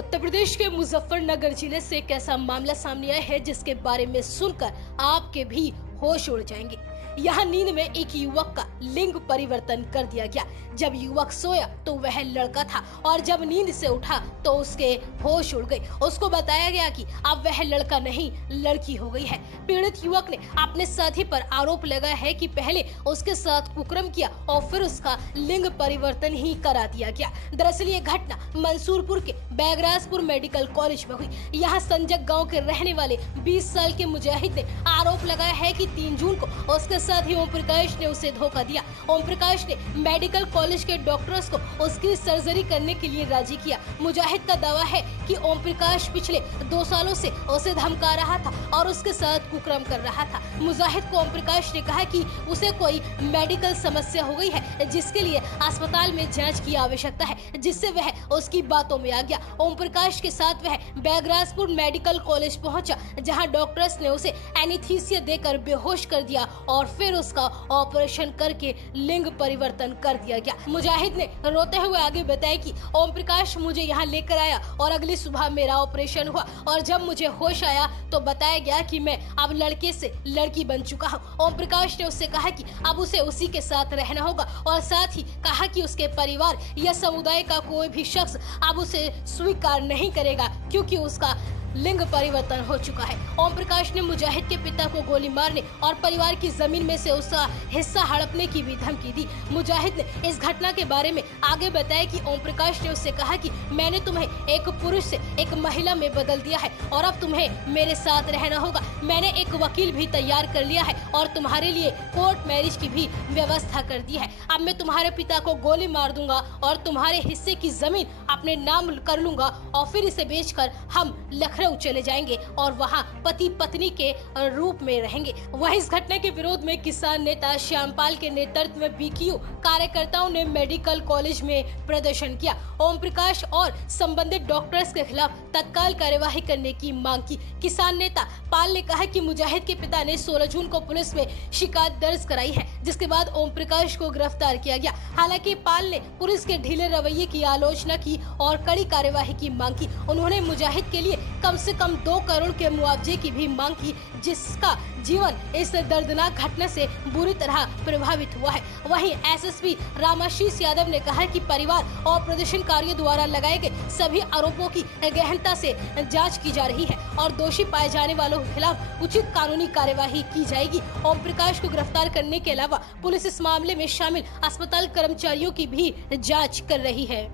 उत्तर प्रदेश के मुजफ्फरनगर जिले से एक ऐसा मामला सामने आया है जिसके बारे में सुनकर आपके भी होश उड़ जाएंगे। यहाँ नींद में एक युवक का लिंग परिवर्तन कर दिया गया। जब युवक सोया तो वह लड़का था और जब नींद से उठा तो उसके होश उड़ गए। उसको बताया गया कि अब वह लड़का नहीं लड़की हो गई है। पीड़ित युवक ने अपने साथी पर आरोप लगाया है कि पहले उसके साथ कुकर्म किया और फिर उसका लिंग परिवर्तन ही करा दिया गया। दरअसल ये घटना मंसूरपुर के बैगराजपुर मेडिकल कॉलेज में हुई। यहाँ संजक गाँव के रहने वाले 20 साल के मुजाहिद ने आरोप लगाया है कि 3 जून को उसके साथ ही ओम प्रकाश ने उसे धोखा दिया। ओम प्रकाश ने मेडिकल कॉलेज के डॉक्टर्स को उसकी सर्जरी करने के लिए राजी किया। मुजाहिद का दावा है कि ओम प्रकाश पिछले 2 सालों से उसे धमका रहा था और उसके साथ कुकर्म कर रहा था। मुजाहिद को ओम प्रकाश ने कहा कि उसे कोई मेडिकल समस्या हो गई है जिसके लिए अस्पताल में जांच की आवश्यकता है, जिससे वह उसकी बातों में आ गया। ओम प्रकाश के साथ वह बैगराजपुर मेडिकल कॉलेज पहुंचा, जहां डॉक्टर्स ने उसे एनेस्थीसिया देकर बेहोश कर दिया और फिर उसका ऑपरेशन करके लिंग परिवर्तन कर दिया गया। मुजाहिद ने रोते हुए आगे बताया कि ओम प्रकाश मुझे यहाँ लेकर आया और अगली सुबह मेरा ऑपरेशन हुआ और जब मुझे होश आया तो बताया गया कि मैं अब लड़के से लड़की बन चुका हूँ। ओम प्रकाश ने उससे कहा कि अब उसे उसी के साथ रहना होगा और साथ ही कहा कि उसके परिवार या समुदाय का कोई भी शख्स अब उसे स्वीकार नहीं करेगा क्योंकि उसका लिंग परिवर्तन हो चुका है। ओम प्रकाश ने मुजाहिद के पिता को गोली मारने और परिवार की जमीन में से उसका हिस्सा हड़पने की भी धमकी दी। मुजाहिद ने इस घटना के बारे में आगे बताया कि ओम प्रकाश ने उससे कहा कि मैंने तुम्हें एक पुरुष से एक महिला में बदल दिया है और अब तुम्हें मेरे साथ रहना होगा। मैंने एक वकील भी तैयार कर लिया है और तुम्हारे लिए कोर्ट मैरिज की भी व्यवस्था कर दी है। अब मैं तुम्हारे पिता को गोली मार दूंगा और तुम्हारे हिस्से की जमीन अपने नाम कर लूंगा और फिर इसे बेचकर हम लखनऊ चले जाएंगे और वहां पति पत्नी के रूप में रहेंगे। वहीं इस घटना के विरोध में किसान नेता श्यामपाल के नेतृत्व में बीक्यू कार्यकर्ताओं ने मेडिकल कॉलेज में प्रदर्शन किया। ओम प्रकाश और संबंधित डॉक्टर्स के खिलाफ तत्काल कार्यवाही करने की मांग की। किसान नेता पाल ने कहा कि मुजाहिद के पिता ने 16 जून को पुलिस में शिकायत दर्ज कराई है, जिसके बाद ओम प्रकाश को गिरफ्तार किया गया। हालांकि पाल ने पुलिस के ढीले रवैये की आलोचना की और कड़ी कार्यवाही की मांग की। उन्होंने मुजाहिद के लिए कम से कम 2 करोड़ के मुआवजे की भी मांग की, जिसका जीवन इस दर्दनाक घटना से बुरी तरह प्रभावित हुआ है। वहीं एसएसपी रामाशीष यादव ने कहा कि परिवार और प्रदर्शनकारियों द्वारा लगाए गए सभी आरोपों की गहनता से जांच की जा रही है और दोषी पाए जाने वालों के खिलाफ उचित कानूनी कार्यवाही की जाएगी। ओम प्रकाश को गिरफ्तार करने के अलावा पुलिस इस मामले में शामिल अस्पताल कर्मचारियों की भी जाँच कर रही है।